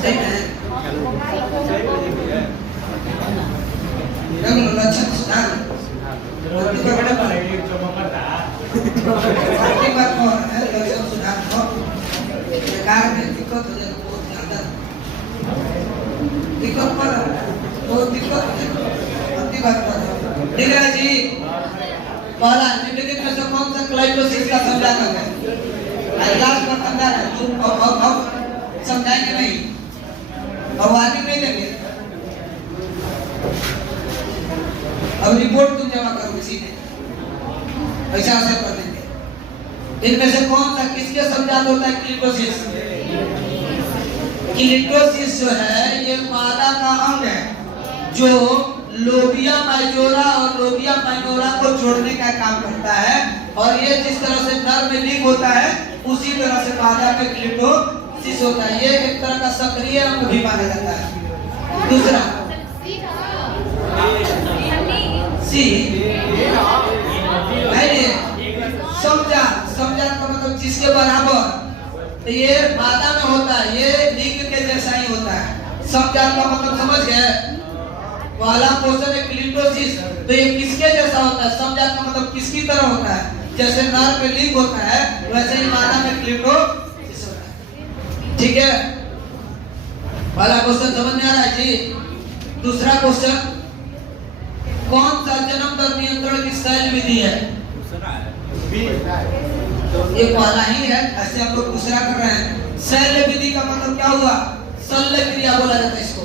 सही है। रंग लक्षण सुधार प्रति बड़ा एक चमक रहा प्रति बार कौन है लक्षण सुधार को बेकार में दिक्कत हो जाए बहुत ज्यादा दिक्कत पर बहुत दिक्कत हो जाए प्रति बार पर। ठीक है जी। पहला निम्नलिखित में से कौन सा क्लाइटोसिस का समझाना है? लास्ट पर समझा रहा है तुम अब समझाएंगे नहीं, अब वार्निंग नहीं देंगे, अब रिपोर्ट तुम जमा करोगे सीधे, ऐसा असर कर देंगे। इनमें से कौन सा किसके समझात होता है क्लिटोसिस? क्लिटोसिस जो है ये मादा का अंग है जो लोबिया माइजोरा और लोबिया माइनोरा को जोड़ने का काम करता है, और ये जिस तरह से नर में लिंक होता है उसी तरह से मादा पे क्लिटोसिस होता है। ये एक तरह का सक्रिय अंग भी माना जाता है। दूसरा सी समझा समझा का मतलब जिसके बराबर, तो ये मादा में होता है, ये लिंग के जैसा ही होता है। समझा का मतलब समझ गए? पहला क्वेश्चन है क्लिटोसिस, तो ये किसके जैसा होता है? समझात का मतलब किसकी तरह होता है? जैसे नर में लिंग होता है वैसे ही मादा में क्लिटोसिस होता है। ठीक है, पहला क्वेश्चन समझ में आ रहा है जी। दूसरा क्वेश्चन, कौन सा जन्म दर नियंत्रण की शैल विधि है? ये पहला ही है, ऐसे हम लोग दूसरा कर रहे हैं। शैल विधि का मतलब क्या हुआ? शल्य क्रिया बोला जाता है इसको,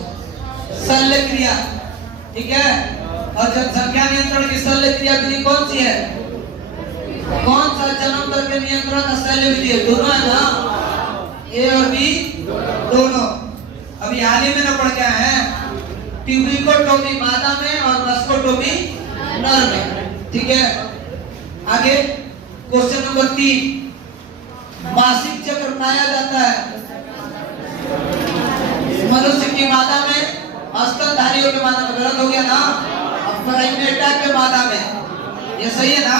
शल्य क्रिया। ठीक है, और जनसंख्या नियंत्रण की शल्य क्रिया विधि कौन सी है? कौन सा जन्म दर के नियंत्रण का शल्य विधि है? दोनों है ना, ए और बी दोनों। अभी हाल ही में ना पढ़ गया है, ट्यूबिकोटोमी मादा में और मस्कोटोमी नर में। ठीक है, आगे क्वेश्चन नंबर 3, मासिक चक्र पाया जाता है मनुष्य की मादा में, स्तनधारियों के मादा में। गलत हो गया ना, अब प्राइमेटा के मादा में, ये सही है ना?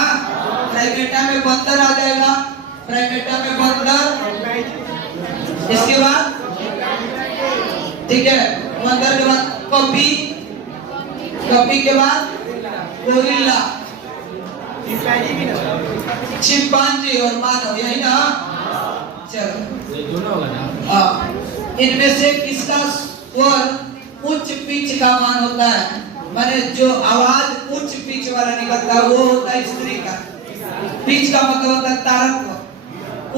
प्राइमेटा में बंदर आ जाएगा, प्राइमेटा में बंदर, इसके बाद ठीक है बंदर के बाद कपी, कपी के बाद गोरिल्ला, चिंपांजी और मानव, यही ना? चलो हाँ, इनमें से किसका स्वर उच्च पिच का मान होता है? माने जो आवाज उच्च पिच वाला निकलता है वो होता है स्त्री का। पिच का मतलब होता है तारत्व,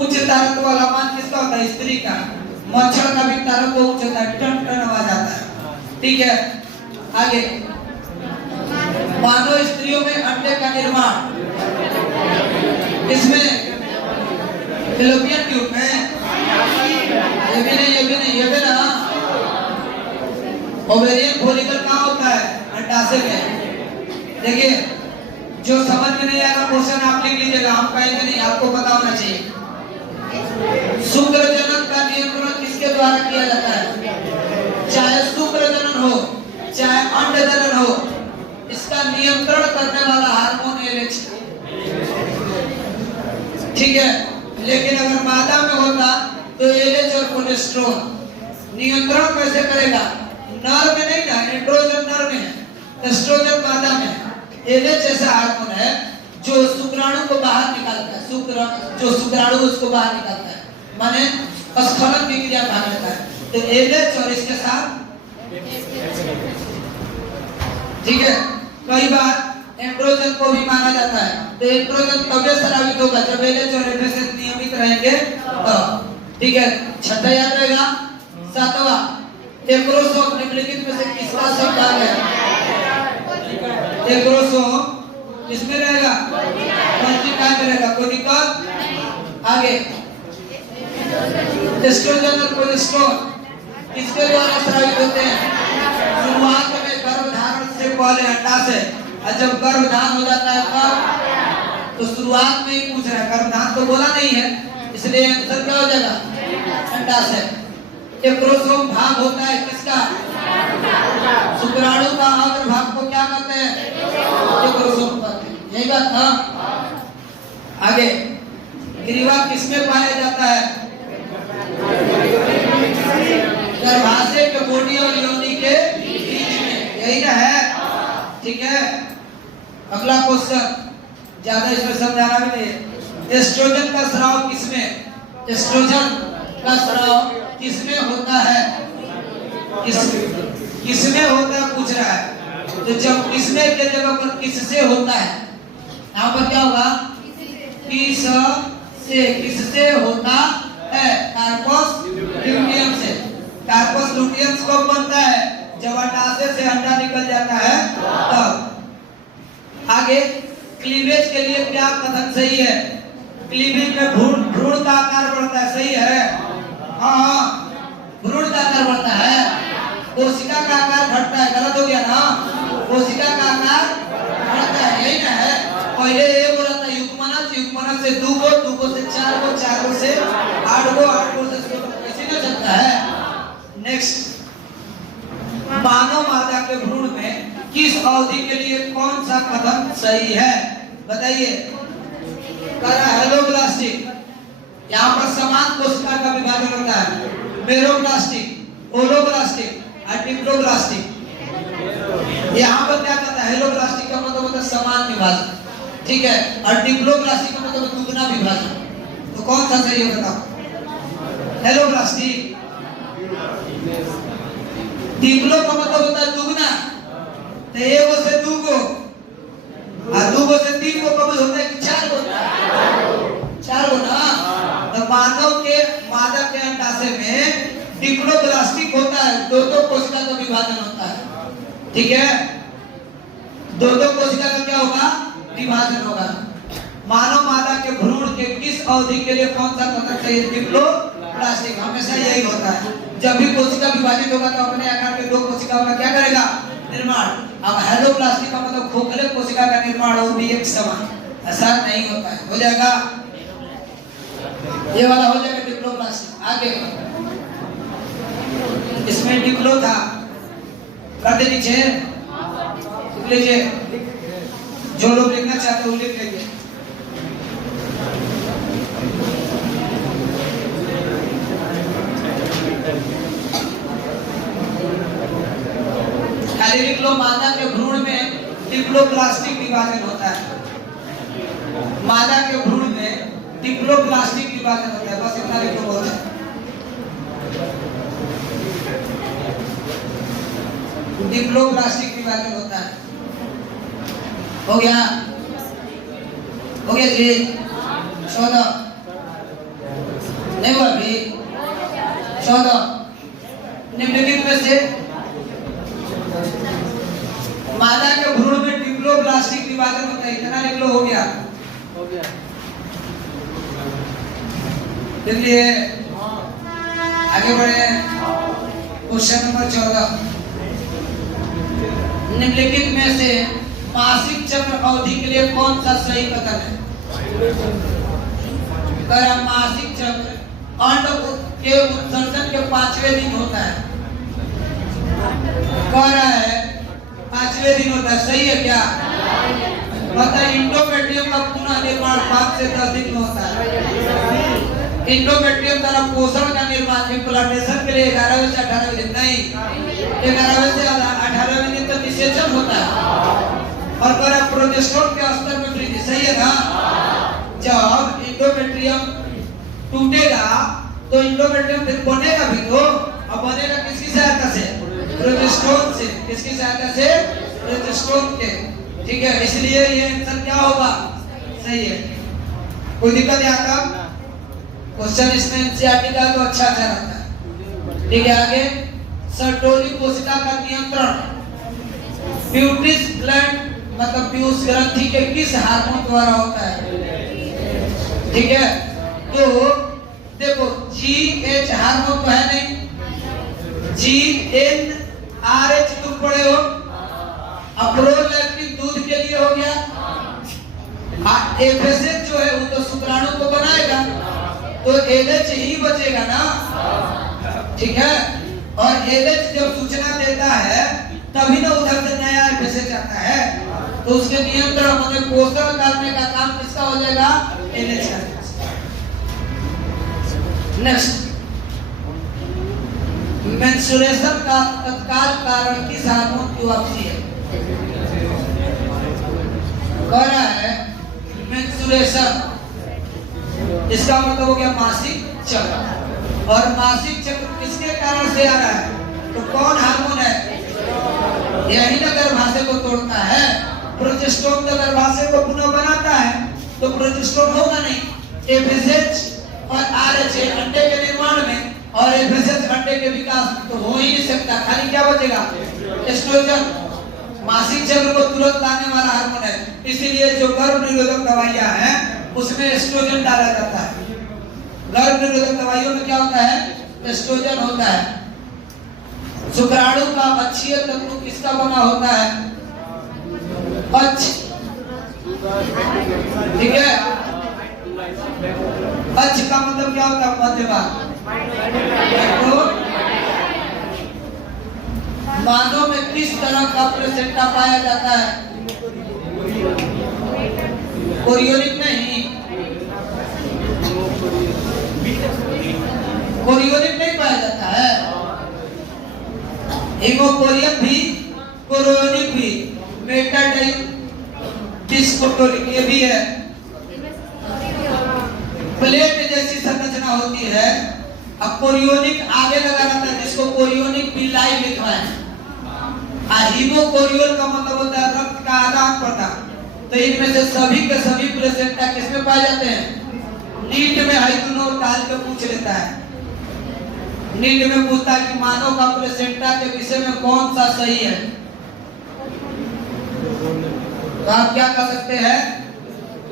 उच्च तारत्व वाला मान किसका होता है? स्त्री का। मच्छर का भी तारत्व उच्च होता है, टन टन आवाज आता है। ठीक है, आगे मानव स्त्रियों में अंडे का निर्माण इसमें फैलोपियन ट्यूब में, ये भी नहीं, ये भी नहीं, ये भी ना। ओवेरियन फॉलिकल कहाँ होता है? अंडाशय में। देखिए, जो समझ में नहीं आएगा क्वेश्चन आप लिख लीजिएगा, हम कहेंगे नहीं, आपको पता होना चाहिए। शुक्र जनन का नियंत्रण किसके द्वारा किया जाता है? चाहे शुक्र जनन हो चाहे अंड जनन हो, इसका नियंत्रण करने वाला हार्मोन एलएच। ठीक है, लेकिन अगर मादा में होता तो एलएच और कोलेस्ट्रॉल। नियंत्रण कैसे करेगा? नर में नहीं ना, एंड्रोजन नर में है, एस्ट्रोजन मादा में है। एलएच ऐसा हार्मोन है जो शुक्राणु को बाहर निकालता है, जो शुक्राणु उसको बाहर निकालता है, माने स्खलन की क्रिया भाग लेता है। तो एलएच और इसके साथ ठीक है, कई बार एंड्रोजन को भी माना जाता है। तो एंड्रोजन कब स्रावित होगा? जब एलएच और एलएच नियमित रहेंगे तो। ठीक है, छठा याद रहेगा। सातवां, एक्रोसोम निम्नलिखित में से किसका संभाग है? एक्रोसोम इसमें रहेगा, कोशिका में रहेगा, कोशिका। आगे एस्ट्रोजन और कोलेस्ट्रॉल किसके द्वारा स्रावित होते हैं? शुरुआत में गर्भधारण से पहले अंडाशय, और जब गर्भधान हो जाता है तब, तो शुरुआत में ही पूछ रहा है, गर्भधान तो बोला नहीं है, इसलिए आंसर क्या हो जाएगा? अंडाशय। एक्रोसोम भाग होता है किसका? शुक्राणु का अग्र भाग को क्या कहते हैं? एक्रोसोम कहते हैं। यही बात था। आगे ग्रीवा किसमें पाया जाता है? अगला क्वेश्चन, ज्यादा इसमें समझाना भी नहीं। एस्ट्रोजन का स्राव किसमें, एस्ट्रोजन का स्राव किसमें होता है, किसमें होता है पूछ रहा है। तो जब किसमें के जगह पर किससे होता है, यहाँ पर क्या होगा, किससे होता है, कार्पस ल्यूटियम से। कार्पस ल्यूटियम कब बनता है, जब अंडाशय से अंडा निकल जाता है तब। आगे क्लीवेज के लिए क्या कथन सही है, क्लीवेज में भ्रूण का आकार बढ़ता है, सही है। हाँ, भ्रूण का आकार बढ़ता है, कोशिका का आकार घटता है, गलत हो गया ना, कोशिका का आकार बढ़ता है, यही ना है। पहले ये बोला था युग्मनज, युग्मनज से 2 गो, 2 गो से 4 गो, 4 गो से 8 गो, 8 गो से 16 गो, ऐसे ना चलता है। नेक्स्ट, मानव मादा के भ्रूण में किस अवधि के लिए कौन सा कथन सही है, बताइए। हेलोब्लास्टिक, यहाँ पर समान कोशिका का विभाजन होता है, मेरोब्लास्टिक, ओलोब्लास्टिक और डिप्लोब्लास्टिक। यहाँ पर क्या कहता है, हेलोब्लास्टिक का मतलब होता है समान विभाजन, ठीक है, और डिप्लोब्लास्टिक का मतलब दुगना विभाजन। तो कौन सा सही है बताओ, हेलोब्लास्टिक। डिप्लो का मतलब होता है दुगना, तो 1 से 2 गो और 2 से 3 गो कब होता है कि 4 गो, 4 गो ना। तो मानव के मादा के अंडाशय में डिप्लोब्लास्टिक होता है, 2 कोशिका का विभाजन होता है, ठीक है, 2 कोशिका का क्या होगा, विभाजन होगा। मानव मादा के भ्रूण के किस अवधि के लिए कौन सा कथन सही है, डिप्लोब्लास्टिक, हमेशा यही होता है। जब भी कोशिका विभाजित होगा तो अपने आकार के 2 कोशिकाओं का क्या करेगा, निर्माण। अब हेलोब्लास्टिक का मतलब खोखले कोशिका का निर्माण और भी एक समान, ऐसा नहीं होता है। हो जाएगा, ये वाला हो जाएगा डिप्लोब्लास्टिक। आगे इसमें डिप्लो था, कर दे नीचे, लिख लीजिए, जो लोग लिखना चाहते हो लिख लीजिए। खाली लिख लो, मादा के भ्रूण में डिप्लोब्लास्टिक विभाजन होता है, मादा के भ्रूण में डिप्लोब्लास्टिक विभाजन होता है, बस इतना लिख लो, बहुत है। डिप्लोब्लास्टिक विभाजन होता है, हो गया, हो गया जी, 14 नहीं हुआ अभी, 14 निम्नलिखित में से मादा के भ्रूण में डिप्लोब्लास्टिक विभाजन होता है, इतना लिख लो, हो गया, हो गया। इसलिए आगे बढ़े, क्वेश्चन नंबर 14, निम्नलिखित में से मासिक चक्र अवधि के लिए कौन सा सही कथन है। मासिक चक्र अंड के उत्सर्जन के 5वें दिन होता है, कह रहा है 5वें दिन होता है, सही है क्या, पता है। इंडोमेट्रियम का पुनः निर्माण 5 से 10 दिन में होता है। इंडोमेट्रियम द्वारा पोषण का निर्माण इम्प्लांटेशन के लिए 11वें से 18वें दिन, नहीं 11वें से 18वें दिन तक निषेचन होता है। और कर प्रोजेस्टेरोन के स्तर में वृद्धि, सही है ना। जब इंडोमेट्रियम टूटेगा तो इंडोमेट्रियम फिर बनेगा भी, तो अब बनेगा किसकी सहायता से, प्रोजेस्टेरोन से। किसकी सहायता से, प्रोजेस्टेरोन के, ठीक है। इसलिए ये आंसर क्या होगा, सही है। कोई दिक्कत यहाँ तक, क्वेश्चन इसमें एनसीईआरटी का तो अच्छा रहता है, ठीक है। आगे, सर्टोली कोशिका का नियंत्रण प्यूटिस ग्लैंड मतलब पीयूष ग्रंथि के किस हार्मोन द्वारा होता है, ठीक है। तो देखो GH हार्मोन तो है नहीं, GnRH तुम पढ़े हो, प्रोलैक्टिन दूध के लिए हो गया। FSH जो है वो तो शुक्राणु को बनाएगा, तो LH ही बचेगा ना, ठीक है। और LH जब सूचना देता है तभी ना उधर से नया FSH आता है, तो उसके नियंत्रण मतलब पोषण करने का काम किसका हो जाएगा, LH का। नेक्स्ट, मेंस्ट्रुएशन का तत्काल कारण किस हार्मोन की वापसी है। कह रहा है मेंस्ट्रुएशन, इसका मतलब हो गया मासिक चक्र। और मासिक चक्र किसके कारण से आ रहा है? तो कौन हार्मोन है? यही ना गर्भाशय को तोड़ता है। प्रोजेस्टेरोन तो गर्भाशय को पुनः बनाता है, तो प्रोजेस्टेरोन होगा नहीं। एफएसएच और आरएचए अंडे के निर्माण में और एफएसएच अंडे के विकास में तो हो ही नहीं सकता। खाली क्या बचेगा? एस्ट्रोजन। मासिक चक्र को तुरंत लाने वाला हार्मोन है, इसीलिए जो गर्भ निरोधक दवाइयां हैं उसमें एस्ट्रोजन डाला जाता है। गर्भ निरोधक दवाइयों में क्या होता है? एस्ट्रोजन होता है। शुक्राणु का अक्षीय तंतु किसका बना होता है? अक्ष, ठीक है। अक्ष का मतलब क्या होता है? मध्य भाग। मानव में किस तरह का प्लेसेंटा पाया जाता है? कोरियोनिक नहीं, कोरियोनिक नहीं पाया जाता है। हेमोकोरियन भी, कोरियोनिक भी, मेटाडाइस्कोटोरिक ये भी है। प्लेट जैसी संरचना होती है। अब कोरियोनिक आगे लगा रहता है, जिसको कोरियोनिक बिल्लाई लिखा है। हीमोकोरियल का मतलब होता है रक्त का आदान प्रदान। तो इनमें से सभी के सभी प्लेसेंटा किसमें पाए जाते हैं? नीट में हाइड्रोनो डाल के पूछ लेता है। नीट में पूछता है कि मानव का प्लेसेंटा के विषय में कौन सा सही है, तो आप क्या कर सकते हैं?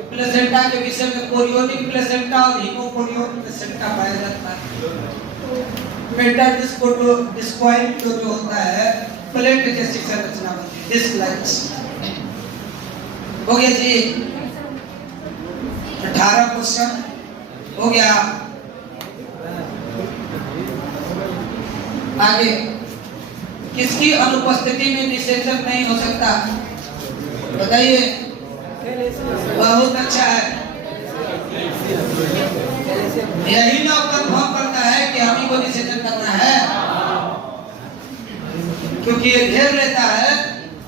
प्लेसेंटा के विषय में कोरियोनिक प्लेसेंटा और हीमोकोरियल प्लेसेंटा पाया जाता है। मेटाडिस्कोइड जो होता है प्लेट जैसी संरचना बनती है, डिस्क लाइक। हो गया जी 18 क्वेश्चन हो गया। आगे, किसकी अनुपस्थिति में निषेचन नहीं हो सकता? बताइए। बहुत अच्छा है। यही ना कंफर्म करता है कि हम ही को निषेचन करना है, क्योंकि ये घेर लेता है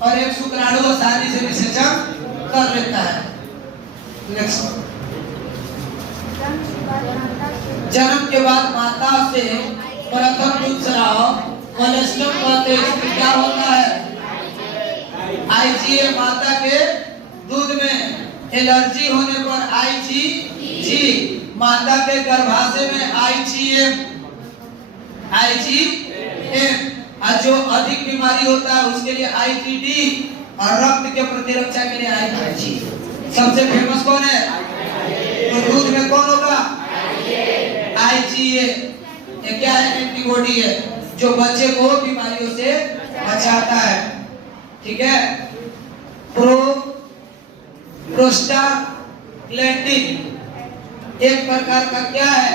और एक शुक्राणु आसानी से निषेचन कर लेता है। नेक्स्ट, जन्म के बाद माता से प्रथम दूध स्राव कोलेस्ट्रॉल कहते हैं। क्या होता है? आईजीए। माता के दूध में एलर्जी होने पर आईजीजी, माता के गर्भाशय में आईजीएम, और जो अधिक बीमारी होता है उसके लिए आईजीडी, और रक्त के प्रतिरक्षा के लिए आईजीजी। सबसे फेमस कौन है? तो दूध में कौन होगा? आईजीए। ये क्या है? एंटीबॉडी है जो बच्चे को बीमारियों से बचाता है। ठीक है। प्रोस्टाग्लैंडिन एक प्रकार का क्या है?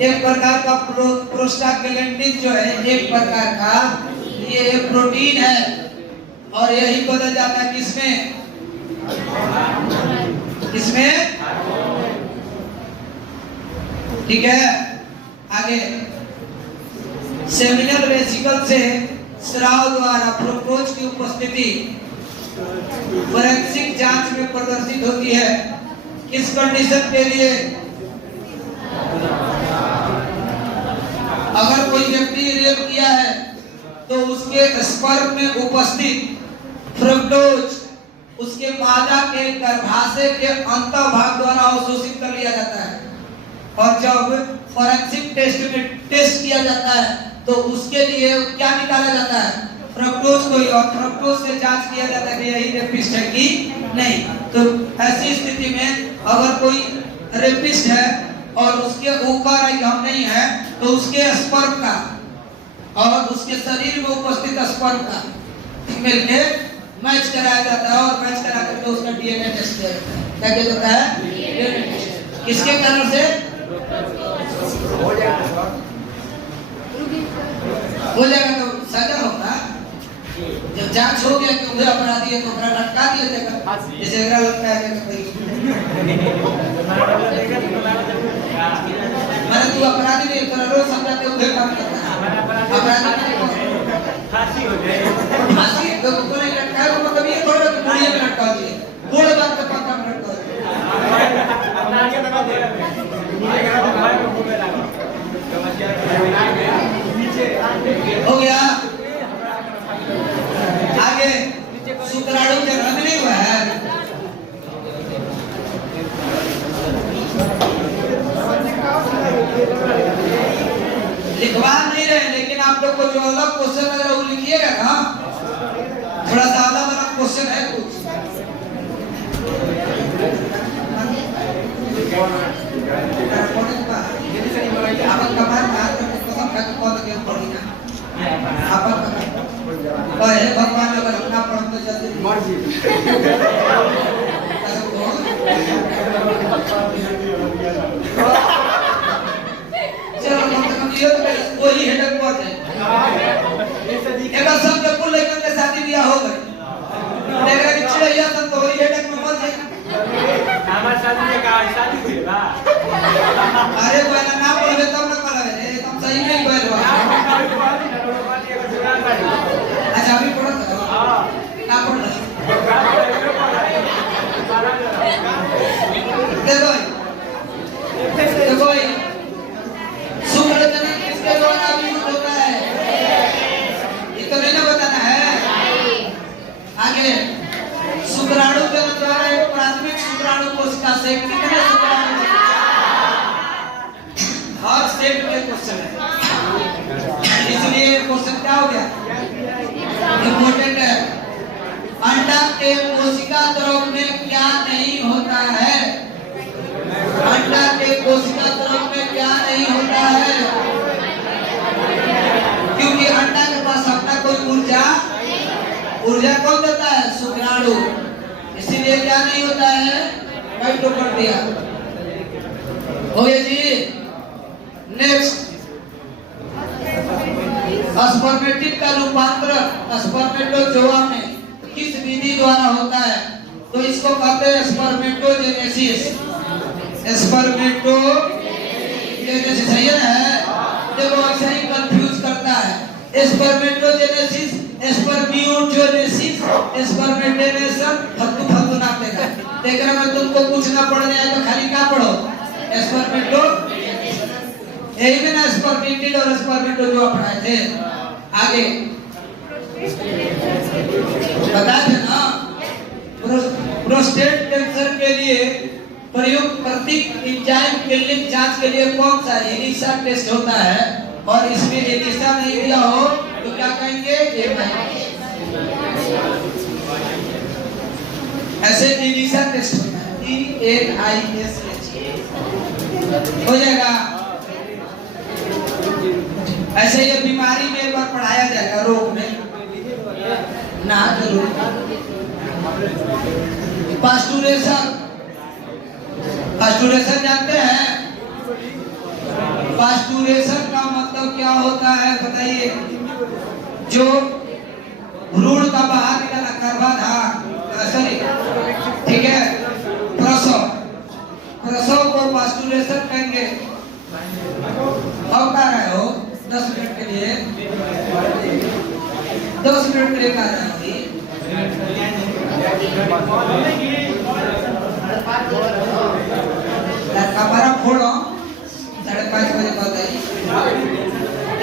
एक प्रकार का प्रोस्टाग्लैंडिन जो है एक प्रकार का ये एक प्रोटीन है, और यही बदल जाता है किसमें? किसमें? ठीक है। आगे, सेमिनल वेसिकल से स्राव द्वारा फ्रुक्टोज की उपस्थिति फोरेंसिक जांच में प्रदर्शित होती है। किस कंडीशन के लिए? अगर कोई व्यक्ति रेप किया है तो उसके स्पर्म में उपस्थित फ्रुक्टोज उसके मादा के गर्भाशय के अंतःभाग द्वारा अवशोषित कर लिया जाता है, और जब फोरेंसिक टेस्ट में टेस्ट किया जाता है तो उसके लिए क्या निकाला जाता है? फ्रुक्टोज को, और फ्रुक्टोज से जांच किया जाता है कि यही रेपिस्ट है कि नहीं। तो ऐसी स्थिति में अगर कोई रेपिस्ट है और उसके ऊपर हम नहीं है, तो उसके स्पर्म का और उसके शरीर में उपस्थित स्पर्म का मिलके मैच कराया जाता है, और मैच करा करके उसका डीएनए टेस्ट किया जाता है। क्या किया जाता है? किसके कारण से? हो जाएगा तो सजा होगा। जब जांच हो गया कि उन्हें अपराधी है तो उन्हें लटका दिया जाएगा, जैसे अगर लटकाया मैंने तू अपराधी नहीं, तो रोज समझाते हुए काम करता है। अपराधी नहीं फांसी हो जाए, फांसी तो नहीं लटकाया, मतलब ये थोड़ा बुढ़िया में लटका दिए। नहीं रहे, लेकिन आप लोग को जो अलग क्वेश्चन अगर वो लिखिएगा ना, थोड़ा सा अलग अलग क्वेश्चन है कुछ। आपन कमाल बात करके कसम खा के कॉल के पड़ी ना आपन कहे भगवान अगर अपना पढ़ तो जल्दी मर्जी चलो कम से कम ये तो वही हेडक पड़ जाए। एक सब के कुल लड़कन के शादी ब्याह हो गई, लेकिन कि चिड़ैया सब तो वही हेडक में मर जाए। हमार शादी में का शादी हुई बा। अरे पहले ना पढ़े तब ना पढ़े रे, तुम सही नहीं पढ़े बा। अच्छा अभी पढ़ो तो हां ना पढ़ रहे देखो शुक्र जनन किसके द्वारा वियुक्त होता है, ये तो नहीं ना बताना है। आगे शुक्राणु के द्वारा एक प्राथमिक शुक्राणु कोशिका से कितने शुक्राणु, हर सेट में क्वेश्चन है, इसलिए क्वेश्चन क्या हो गया इम्पोर्टेंट है। अंडा के कोशिका द्रव में क्या नहीं होता है, अंडा के कोशिका द्रव में क्या नहीं होता है, क्योंकि अंडा के पास अपना कोई ऊर्जा कौन देता है, शुक्राणु, इसीलिए क्या नहीं होता है, कई तो कर दिया हो गया जी। नेक्स्ट स्पर्मेटिड का रूपांतरण स्पर्मेटोजोआ में किस विधि द्वारा होता है, तो इसको कहते हैं स्पर्मेटोजेनेसिस। स्पर्मेटोजेनेसिस सही है ना, देखो ऐसा ही कंफ्यूज करता है स्पर्मेटोजेनेसिस, स्पर्मियोजेनेसिस, स्पर्मेटेनेशन, फत्तू नाम देगा। देखने में तुमको कुछ ना पढ़ जाए तो खाली क्या पढ़ो स्पर्मेटो, यही में ना स्पर्मेटिड और स्पर्मेटोजोआ पढ़ाए थे। आगे बता देना प्रोस्टेट कैंसर के लिए प्रयुक्त प्रतीक एंजाइम किल्लिंग जांच के लिए कौन सा एलिसा टेस्ट होता है, और इसमें एलिसा नहीं दिया हो तो क्या कहेंगे, ऐसे एलिसा टेस्ट होता है, ELISH हो जाएगा। ऐसे ये बीमारी में एक बार पढ़ाया जाएगा, रोग में ना जरूर। पास्टुरेशन जानते हैं, पास्टुरेशन का मतलब क्या होता है बताइए, जो भ्रूण का बाहर निकला गर्भाधान, सॉरी ठीक है, प्रसव को पास्टुरेशन कहेंगे। अब कह रहे हो 10 मिनट के लिए 10 मिनट ब्रेक आ जाएगी। हमारा फोड़ो 5:30 बजे बाद आई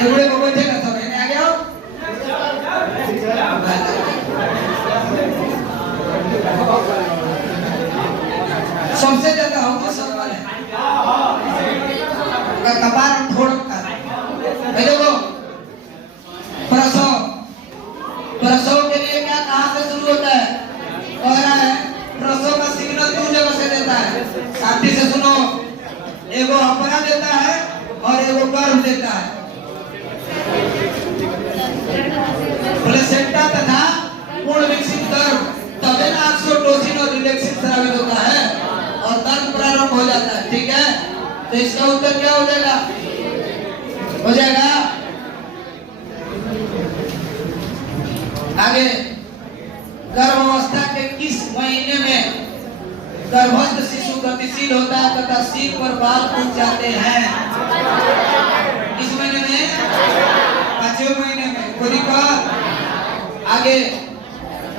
एवढे को बैठे का सब आ गया सबसे ज्यादा होगा सब वाले का कपार फोड़ का देखो। प्रसव के लिए क्या कहां से शुरू होता है, कह रहा है प्रसव का सिग्नल 2 जगह से देता है, साथी से सुनो, एगो अपना देता है और एगो गर्भ देता है। प्लेसेंटा तथा पूर्ण विकसित गर्भ, तभी ना ऑक्सीटोसिन और रिलैक्सिन स्रावित होता है और गर्भ प्रारंभ हो जाता है, ठीक है। तो इसका उत्तर क्या हो जाएगा, आगे गर्भावस्था के किस महीने में गर्भस्थ शिशु गतिशील होता है तथा सिर पर बाल उग जाते हैं, किस महीने में, 5वें महीने में, कोई दिक्कत। आगे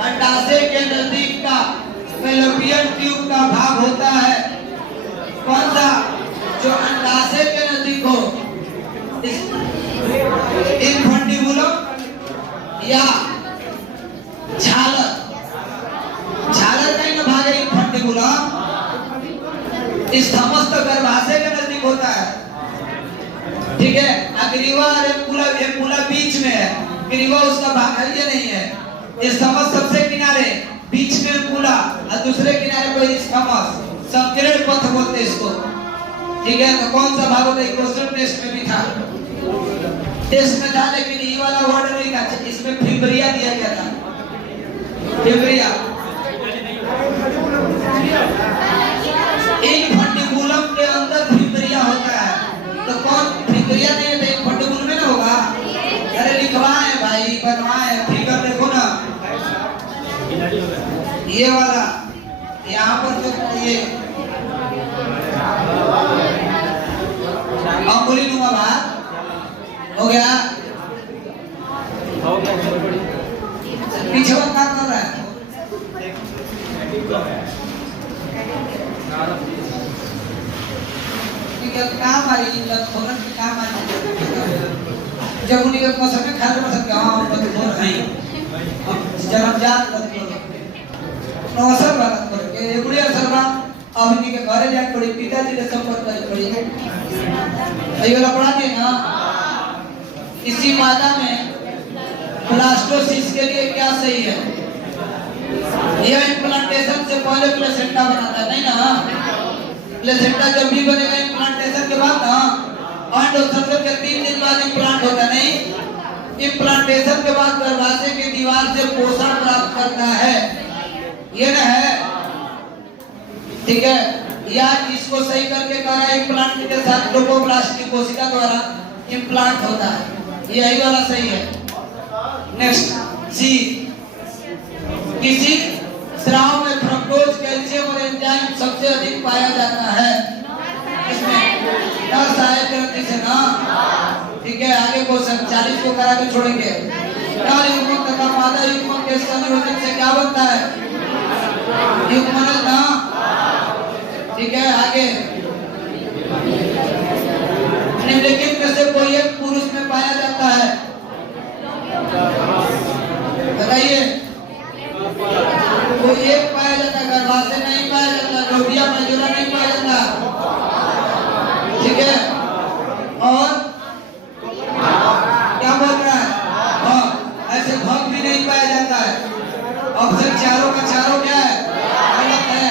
अंडाशय के नजदीक का फैलोपियन ट्यूब का भाग होता है कौन सा, जो अंडाशय के नजदीक हो, इन्फंटिबुलम या झालर का भाग है इन्फंटिबुलम, इस समस्त गर्भाशय के नजदीक होता है, ठीक है। ग्रीवा ये पूरा बीच में है, ग्रीवा उसका भाग है ये नहीं है। ये समझ सबसे किनारे, बीच में पूरा और दूसरे किनारे पर समझ संकीर्ण पथ बोलते इसको। ठीक है, तो कौन सा भाग होता है? क्वेश्चन टेस्ट में भी था, टेस्ट में था, लेकिन ये वाला वर्ड नहीं था, इसमें फिब्रिया दिया गया था। फिब्रिया इनफंडिबुलम के अंदर फिब्रिया होता है। तो कौन फिब्रिया नहीं है? इनफंडिबुलम में ना होगा। अरे लिखवाए भाई, बनवाए, फिगर देखो ना, ये वाला यहाँ पर तो ये अंगुली नुमा भाग हो गया। पीछे वो क्या कर रहा है? काम आ रही है, थोड़ा सा काम आ रही है। जब उन्हीं के मौसम में खाते मौसम क्या हम बदल नहीं, जब जात बदल नौसर बात करके एक बुढ़िया सरवा अब इनके घरे जाके पड़ी, पिताजी के संपर्क कर पड़ी। अयो लपड़ा दिए ना। इसी मादा में ब्लास्टोसिस के लिए क्या सही है? यह इम्प्लांटेशन से पहले प्लेसेंटा बनाता नहीं ना। प्लेसेंटा जब भी बनेगा इम्प्लांटेशन के बाद ना, अंडोत्सर्जन के 3 दिन बाद इम्प्लांट होता नहीं। इम्प्लांटेशन के बाद गर्भाशय की दीवार से पोषण प्राप्त करता है, ये ना है। ठीक है, या इसको सही करके करा इम्प्लांट के साथ ट्रोपोब्लास्ट की कोशिका द्वारा इम्प्लांट होता है, यही वाला सही है। नेक्स्ट सी, किसी स्राव में फ्रक्टोज, कैल्शियम और एंजाइम सबसे अधिक पाया जाता है। इसमें नर सहायक ग्रंथि से ना। ठीक है, आगे क्वेश्चन 40 को करा के छोड़ेंगे। नर युग्मक तथा मादा युग्मक के संयोजन से क्या बनता है? युग्मनज ना। ठीक है, आगे निम्नलिखित में से कोई एक पुरुष में पाया जाता है, बताइए। कोई एक पाया जाता है, गर्भाशय नहीं पाया जाता, लोबिया मेजोरा नहीं पाया जाता। ठीक है, और क्या बोल रहा है? भग, ऐसे भग भी नहीं पाया जाता है। ऑप्शन चारों का चारों क्या है? गलत है।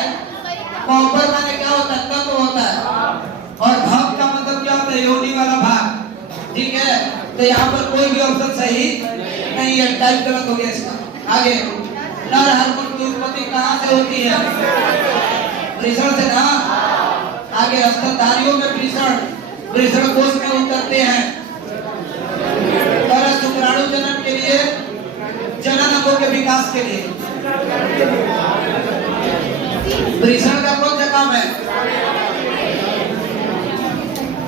कॉपर माने क्या होता है? तत्व होता है। और भग का मतलब क्या होता है? योनि वाला भाग। ठीक है, तो यहाँ पर कोई भी ऑप्शन सही नहीं है, टाइप गलत हो गया इसका। आगे, नर हार्मोन की उत्पत्ति कहाँ से होती है? वृषण से ना। आगे, स्तनधारियों में वृषण कोश में उतरते हैं। और शुक्राणु जनन के लिए, जनन अंगों के विकास के लिए वृषण का कौन सा काम है?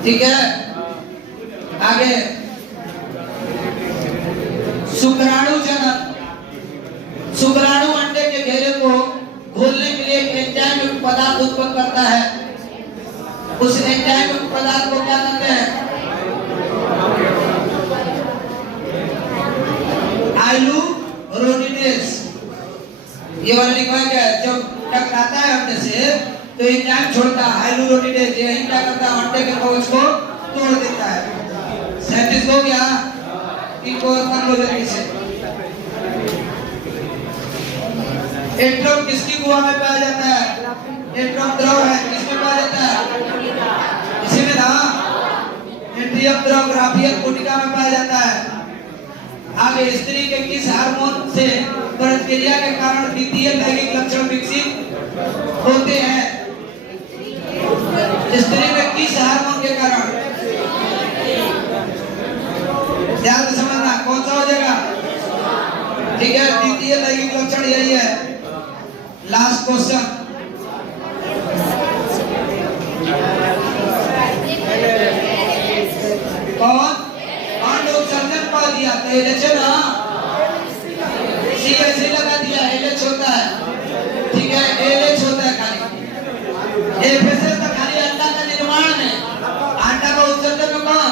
ठीक है, आगे, शुक्राणु जनन, शुक्राणु अंडे के घेरे को घोलने के लिए एक एंजाइम युक्त पदार्थ उत्पन्न करता है। उस एंजाइम युक्त पदार्थ को क्या कहते हैं? आइलूरोनिडेज। ये वाला लिखा है, जब टकराता है अंडे से तो एंजाइम छोड़ता है आइलूरोनिडेज। यही क्या करता है? अंडे के कवच को तोड़ देता है। 37 हो गया, इनको कर लो जल्दी से। एट्रम किसकी गुहा में पाया जाता है? एट्रम द्रव है, किसमें पाया जाता है? इसी में ना। एट्रियम द्रव ग्राफियल कोटिका में पाया जाता है। आगे, स्त्री के किस हार्मोन से प्रतिक्रिया के कारण द्वितीय लैंगिक लक्षण विकसित होते हैं? स्त्री में किस हार्मोन के कारण? ध्यान से समझना, कौन सा हो जाएगा? ठीक है, द्वितीय लैंगिक लक्षण यही है। लास्ट क्वेश्चन, कौन? अंडोत्सर्जन पा दिया तो एलएच ना, सी ऐसे लगा दिया, एलएच होता है। ठीक है, एलएच होता है खाली। एफएसएल तो खाली अंडा का निर्माण है, अंडा का उत्सर्जन में कौन?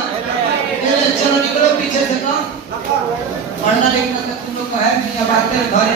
एलएच। चलो निकलो पीछे से, कौन? पढ़ना लिखना तो तुम लोग को है नहीं, अब आते हैं घर।